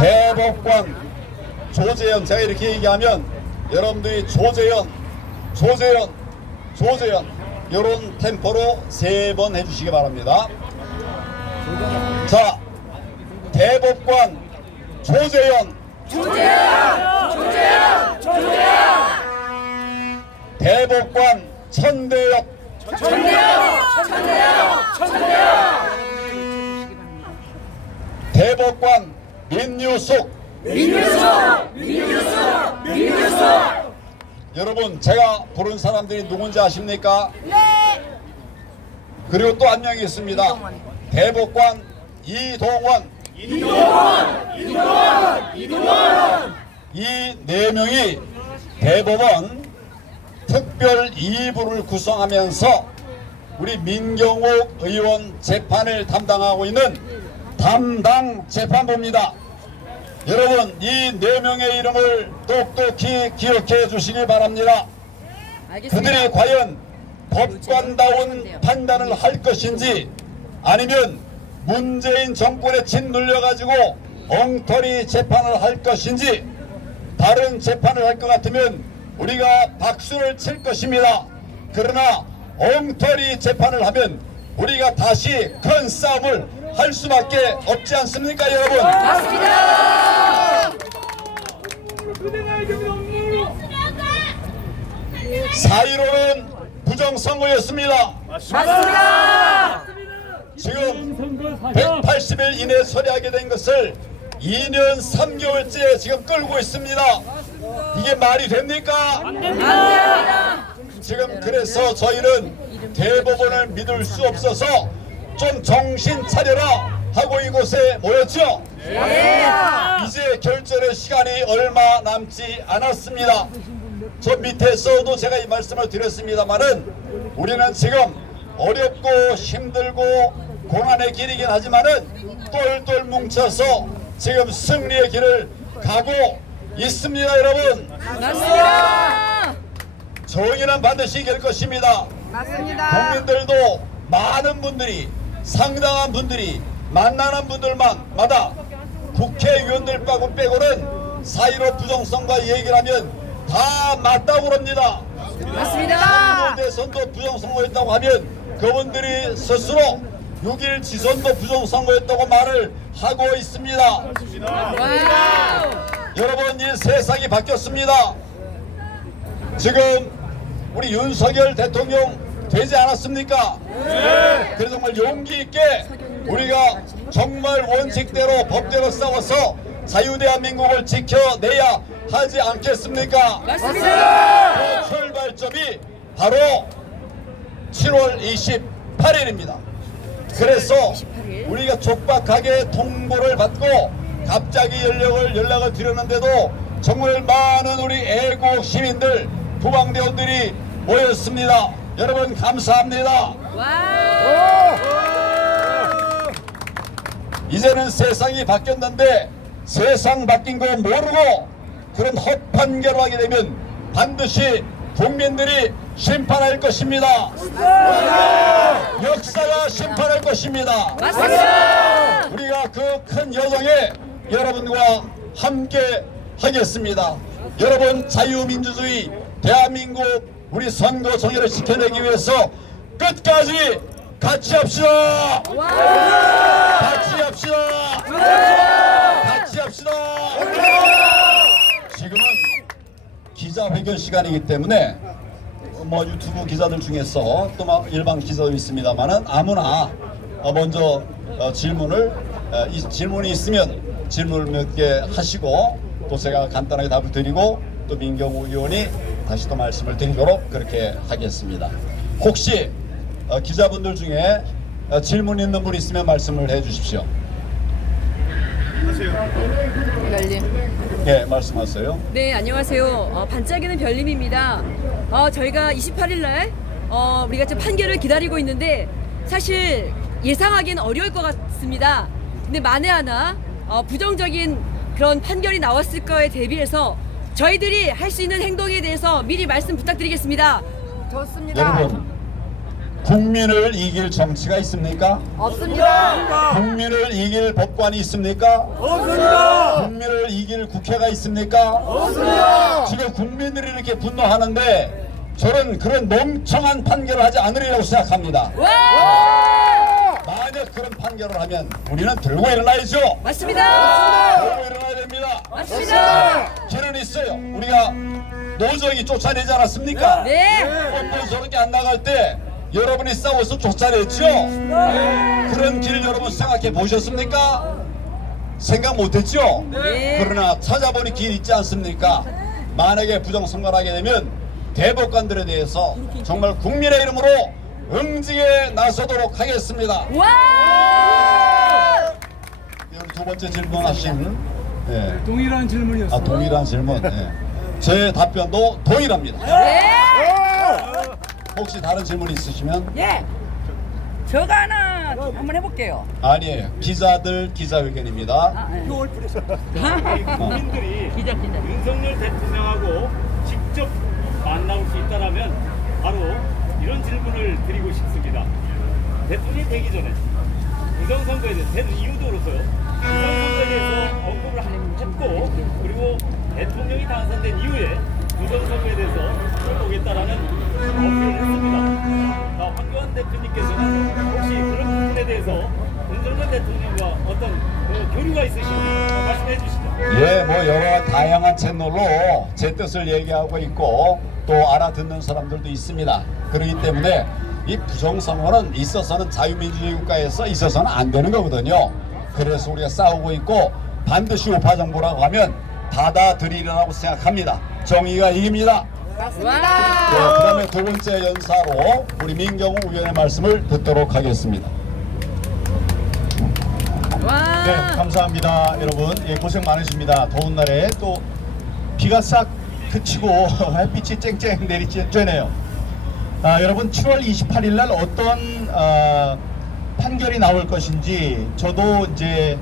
대법관 조재현, 제가 이렇게 얘기하면 여러분들이 조재현 이런 템포로 3번 해주시기 바랍니다. 자, 대법관 조재현, 대법관 천대엽, 대법관 민유숙. 여러분, 제가 부른 사람들이 누군지 아십니까? 네. 그리고 또 한 명이 있습니다. 대법관 이동원. 이 4명이 대법원 특별 2부를 구성하면서 우리 민경욱 의원 재판을 담당하고 있는 담당 재판부입니다. 여러분, 이 4명의 이름을 똑똑히 기억해 주시기 바랍니다. 그들이 과연 법관다운 판단을 할 것인지, 아니면 문재인 정권에 짓눌려가지고 엉터리 재판을 할 것인지, 다른 재판을 할 것 같으면 우리가 박수를 칠 것입니다. 그러나 엉터리 재판을 하면 우리가 다시 큰 싸움을 할 수밖에 없지 않습니까, 여러분? 맞습니다. 4.15는 부정선거였습니다. 맞습니다. 지금 180일 이내 처리하게 된 것을 2년 3개월째 지금 끌고 있습니다. 이게 말이 됩니까? 안 됩니다. 지금 그래서 저희는 대법원을 믿을 수 없어서 좀 정신 차려라 하고 이곳에 모였죠. 이제 결전의 시간이 얼마 남지 않았습니다. 저 밑에서도 제가 이 말씀을 드렸습니다만은, 우리는 지금 어렵고 힘들고 고난의 길이긴 하지만은 똘똘 뭉쳐서 지금 승리의 길을 가고 있습니다, 여러분. 맞습니다. 정의는 반드시 이길 것입니다. 맞습니다. 국민들도 많은 분들이, 상당한 분들이, 만나는 분들마다 국회의원들 빼고는 4.15 부정선거 얘기를 하면 다 맞다고 그럽니다. 맞습니다. 대선도 부정선거였다고 하면 그분들이 스스로 6.1 지선도 부정선거였다고 말을 하고 있습니다. 와우. 여러분, 이 세상이 바뀌었습니다. 지금 우리 윤석열 대통령 되지 않았습니까? 네. 그래서 정말 용기 있게 우리가 정말 원칙대로 법대로 싸워서 자유대한민국을 지켜내야 하지 않겠습니까? 맞습니다. 그 출발점이 바로 7월 28일입니다. 그래서 우리가 촉박하게 통보를 받고 갑자기 연락을 드렸는데도 정말 많은 우리 애국 시민들, 부방대원들이 모였습니다. 여러분, 감사합니다. 와우. 이제는 세상이 바뀌었는데 세상 바뀐 거 모르고 그런 헛판결을 하게 되면 반드시 국민들이 심판할 것입니다. 역사가 심판할 것입니다. 맞습니다. 우리가 그 큰 여정에 여러분과 함께 하겠습니다. 여러분, 자유민주주의 대한민국 우리 선거 정의를 지켜내기 위해서 끝까지 같이 합시다. 같이 합시다. 같이 합시다. 지금은 기자회견 시간이기 때문에 뭐 유튜브 기자들 중에서 또 막 일반 기자도 있습니다만은 아무나 먼저 질문이 있으면 질문을 몇 개 하시고 또 제가 간단하게 답을 드리고 또 민경욱 의원이 다시 또 말씀을 드리도록 그렇게 하겠습니다. 혹시 기자분들 중에 질문 있는 분 있으면 말씀을 해 주십시오. 네, 말씀하세요. 네, 안녕하세요. 반짝이는 별님입니다. 저희가 28일 날 우리가 지금 판결을 기다리고 있는데 사실 예상하기는 어려울 것 같습니다. 근데 만에 하나 부정적인 그런 판결이 나왔을 거에 대비해서 저희들이 할 수 있는 행동에 대해서 미리 말씀 부탁드리겠습니다. 좋습니다. 여러분, 국민을 이길 정치가 있습니까? 없습니다. 국민을 이길 법관이 있습니까? 없습니다. 이길 국회가 있습니까? 없습니다. 지금 국민들이 이렇게 분노하는데 저는 그런 멍청한 판결을 하지 않으리라고 생각합니다. 만약 그런 판결을 하면 우리는 들고 일어나야죠. 맞습니다. 들고 일어나야 됩니다. 맞습니다. 길은 있어요. 우리가 노정이 쫓아내지 않았습니까? 네. 뻔뻔 저렇게 안 나갈 때 여러분이 싸워서 쫓아냈죠? 그런 길 여러분 생각해 보셨습니까? 생각 못했죠? 네. 그러나 찾아보니 길 있지 않습니까? 만약에 부정선거를 하게 되면 대법관들에 대해서 정말 국민의 이름으로 응징에 나서도록 하겠습니다. 와! 우리 두 번째 질문하신 동일한 질문이었어요. 동일한 질문. 제 답변도 동일합니다. 네. 혹시 다른 질문 있으시면? 예. 저거 하나 한번 해볼게요. 아니에요. 기자들 기자회견입니다. 국민들이 기자. 윤석열 대통령하고 직접 만나볼 수 있다면 바로 이런 질문을 드리고 싶습니다. 대통령이 되기 전에 부정선거에 대해서 된 이유도로서요. 부정선거에 대해서 언급을 했고 그리고 대통령이 당선된 이후에 부정선거에 대해서 풀어보겠다라는 어필을 했습니다. 황교안 대표님께서는 혹시 그런 부분에 대해서 윤석열 대통령과 어떤 교류가 있으신지 말씀해 주시죠. 예, 뭐 여러 다양한 채널로 제 뜻을 얘기하고 있고 또 알아듣는 사람들도 있습니다. 그렇기 때문에 이 부정선거는 있어서는 자유민주주의 국가에서 있어서는 안 되는 거거든요. 그래서 우리가 싸우고 있고 반드시 우파 정부라고 하면 받아들이리라고 생각합니다. 정의가 이깁니다. 네, 와! 그다음에 두 번째 연사로 우리 민경우 의원의 말씀을 듣도록 하겠습니다. 와! 네, 감사합니다, 여러분. 예, 고생 많으십니다. 더운 날에 또 비가 싹 그치고 햇빛이 쨍쨍 내리쬐네요. 여러분, 7월 28일 날 어떤 판결이 나올 것인지 저도 이제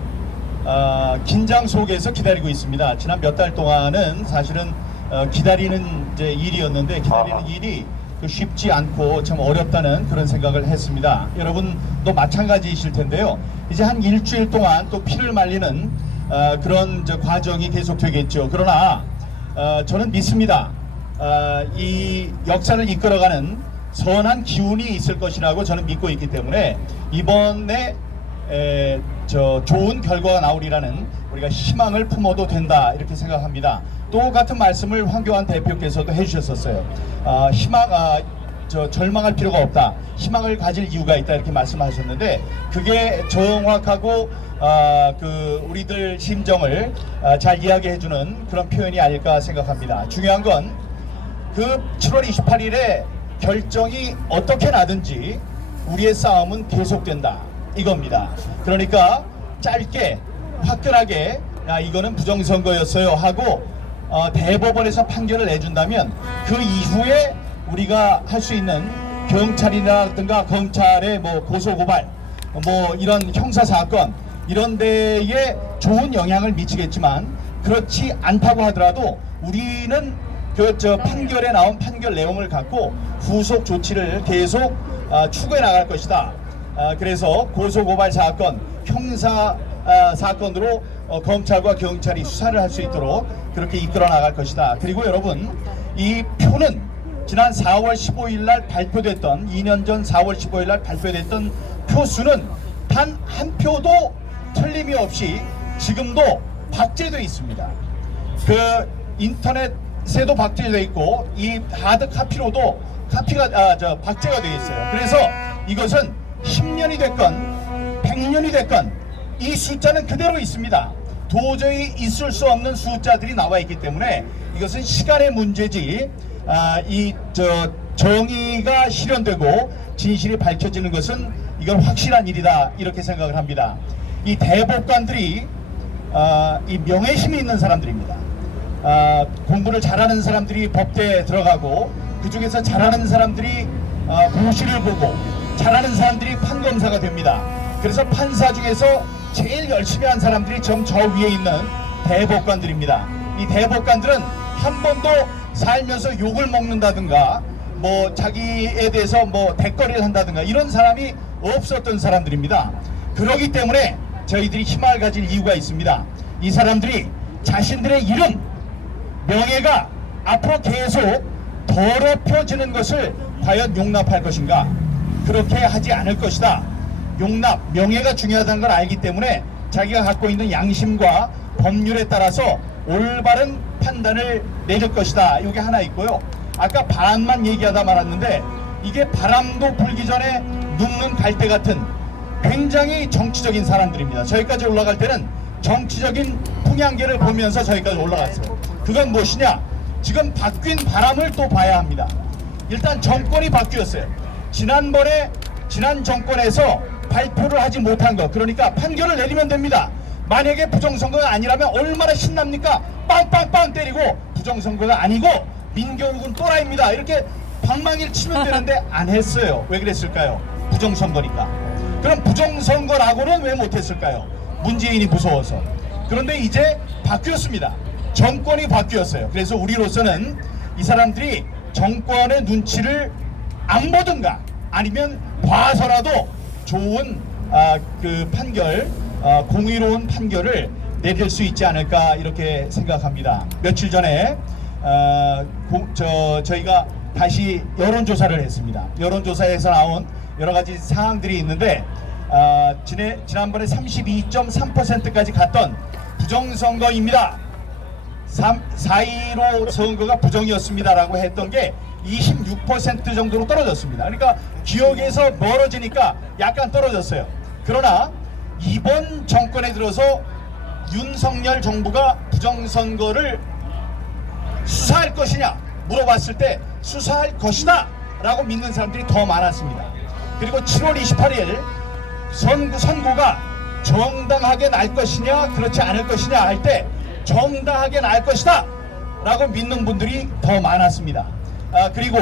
긴장 속에서 기다리고 있습니다. 지난 몇 달 동안은 사실은 기다리는 이제 일이었는데 기다리는 일이 쉽지 않고 참 어렵다는 그런 생각을 했습니다. 여러분도 마찬가지이실 텐데요. 이제 한 일주일 동안 또 피를 말리는 그런 과정이 계속되겠죠. 그러나 저는 믿습니다. 이 역사를 이끌어가는 선한 기운이 있을 것이라고 저는 믿고 있기 때문에 이번에 좋은 결과가 나오리라는 우리가 희망을 품어도 된다 이렇게 생각합니다. 똑같은 말씀을 황교안 대표께서도 해주셨었어요. 절망할 필요가 없다. 희망을 가질 이유가 있다 이렇게 말씀하셨는데 그게 정확하고 우리들 심정을 잘 이야기해주는 그런 표현이 아닐까 생각합니다. 중요한 건 그 7월 28일에 결정이 어떻게 나든지 우리의 싸움은 계속된다 이겁니다. 그러니까 짧게 화끈하게 이거는 부정선거였어요 하고 대법원에서 판결을 내준다면 그 이후에 우리가 할 수 있는 경찰이라든가 검찰의 뭐 고소고발 뭐 이런 형사사건 이런 데에 좋은 영향을 미치겠지만 그렇지 않다고 하더라도 우리는 판결에 나온 판결 내용을 갖고 후속 조치를 계속 추구해 나갈 것이다. 그래서 고소고발 사건, 형사 사건으로 검찰과 경찰이 수사를 할 수 있도록 그렇게 이끌어 나갈 것이다. 그리고 여러분, 이 표는 지난 4월 15일 날 발표됐던 2년 전 4월 15일 날 발표됐던 표수는 단 한 표도 틀림이 없이 지금도 박제되어 있습니다. 그 인터넷에도 박제되어 있고 이 하드 카피로도 박제가 되어 있어요. 그래서 이것은 10년이 됐건 100년이 됐건 이 숫자는 그대로 있습니다. 도저히 있을 수 없는 숫자들이 나와 있기 때문에 이것은 시간의 문제지 정의가 실현되고 진실이 밝혀지는 것은 이건 확실한 일이다 이렇게 생각을 합니다. 이 대법관들이 이 명예심이 있는 사람들입니다. 공부를 잘하는 사람들이 법대에 들어가고 그 중에서 잘하는 사람들이 고시를 보고 잘하는 사람들이 판검사가 됩니다. 그래서 판사 중에서 제일 열심히 한 사람들이 저 위에 있는 대법관들입니다. 이 대법관들은 한 번도 살면서 욕을 먹는다든가 뭐 자기에 대해서 뭐 대거리를 한다든가 이런 사람이 없었던 사람들입니다. 그렇기 때문에 저희들이 희망을 가질 이유가 있습니다. 이 사람들이 자신들의 이름, 명예가 앞으로 계속 더럽혀지는 것을 과연 용납할 것인가? 그렇게 하지 않을 것이다. 용납, 명예가 중요하다는 걸 알기 때문에 자기가 갖고 있는 양심과 법률에 따라서 올바른 판단을 내릴 것이다. 이게 하나 있고요. 아까 바람만 얘기하다 말았는데 이게 바람도 불기 전에 눕는 갈대 같은 굉장히 정치적인 사람들입니다. 저기까지 올라갈 때는 정치적인 풍향계를 보면서 저기까지 올라갔어요. 그건 무엇이냐? 지금 바뀐 바람을 또 봐야 합니다. 일단 정권이 바뀌었어요. 지난 정권에서 발표를 하지 못한 거, 그러니까 판결을 내리면 됩니다. 만약에 부정선거가 아니라면 얼마나 신납니까? 빵빵빵 때리고 부정선거가 아니고 민경욱은 또라이입니다. 이렇게 방망이를 치면 되는데 안 했어요. 왜 그랬을까요? 부정선거니까. 그럼 부정선거라고는 왜 못했을까요? 문재인이 무서워서. 그런데 이제 바뀌었습니다. 정권이 바뀌었어요. 그래서 우리로서는 이 사람들이 정권의 눈치를 안 보든가 아니면 봐서라도 좋은 그 판결, 공의로운 판결을 내릴 수 있지 않을까 이렇게 생각합니다. 며칠 전에 저희가 다시 여론조사를 했습니다. 여론조사에서 나온 여러 가지 사항들이 있는데 지난번에 32.3%까지 갔던 부정선거입니다. 4.15 선거가 부정이었습니다라고 했던 게 26% 정도로 떨어졌습니다. 그러니까 기억에서 멀어지니까 약간 떨어졌어요. 그러나 이번 정권에 들어서 윤석열 정부가 부정선거를 수사할 것이냐 물어봤을 때 수사할 것이다 라고 믿는 사람들이 더 많았습니다. 그리고 7월 28일 선고가 정당하게 날 것이냐 그렇지 않을 것이냐 할 때 정당하게 날 것이다 라고 믿는 분들이 더 많았습니다. 그리고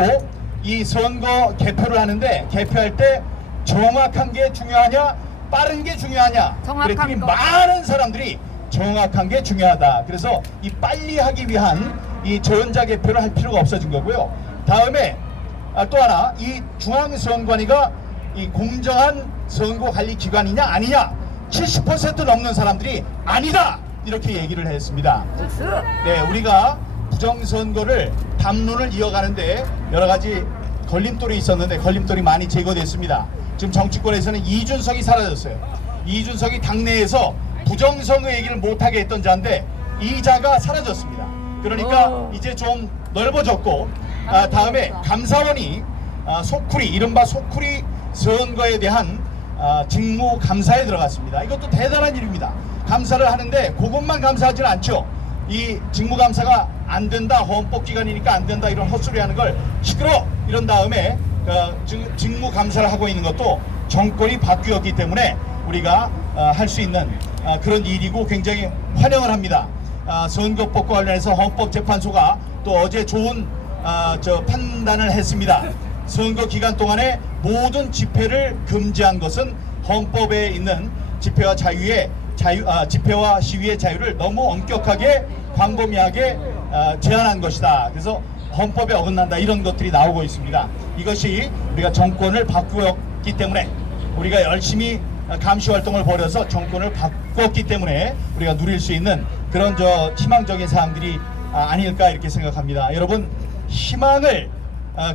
이 선거 개표를 하는데 개표할 때 정확한 게 중요하냐 빠른 게 중요하냐 그랬더니 많은 사람들이 정확한 게 중요하다. 그래서 이 빨리 하기 위한 이 전자개표를 할 필요가 없어진 거고요. 다음에 또 하나 이 중앙선관위가 이 공정한 선거관리기관이냐 아니냐 70% 넘는 사람들이 아니다 이렇게 얘기를 했습니다. 네, 우리가 부정선거를 담론을 이어가는데 여러 가지 걸림돌이 있었는데 걸림돌이 많이 제거됐습니다. 지금 정치권에서는 이준석이 사라졌어요. 이준석이 당내에서 부정선거 얘기를 못하게 했던 자인데 이 자가 사라졌습니다. 그러니까 이제 좀 넓어졌고 다음에 감사원이 소쿠리 이른바 소쿠리 선거에 대한 직무 감사에 들어갔습니다. 이것도 대단한 일입니다. 감사를 하는데 그것만 감사하지는 않죠. 이 직무 감사가 안 된다, 헌법기관이니까 안 된다 이런 헛소리 하는 걸 시끄러 이런 다음에 직무 감사를 하고 있는 것도 정권이 바뀌었기 때문에 우리가 할 수 있는 그런 일이고 굉장히 환영을 합니다. 선거법과 관련해서 헌법재판소가 또 어제 좋은 판단을 했습니다. 선거 기간 동안에 모든 집회를 금지한 것은 헌법에 있는 집회와 집회와 시위의 자유를 너무 엄격하게 광범위하게 제한한 것이다. 그래서 헌법에 어긋난다 이런 것들이 나오고 있습니다. 이것이 우리가 정권을 바꾸었기 때문에 우리가 열심히 감시 활동을 벌여서 정권을 바꿨기 때문에 우리가 누릴 수 있는 그런 희망적인 사항들이 아닐까 이렇게 생각합니다. 여러분 희망을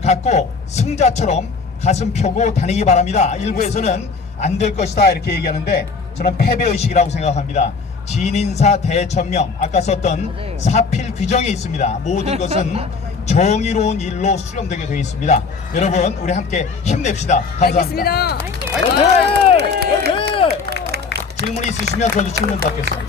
갖고 승자처럼 가슴 펴고 다니기 바랍니다. 일부에서는 안 될 것이다 이렇게 얘기하는데 저는 패배의식이라고 생각합니다. 진인사 대천명 아까 썼던 사필 규정이 있습니다. 모든 것은 정의로운 일로 수렴되게 되어 있습니다. 여러분 우리 함께 힘냅시다. 감사합니다. 알겠습니다. 질문이 있으시면 저도 질문 받겠습니다.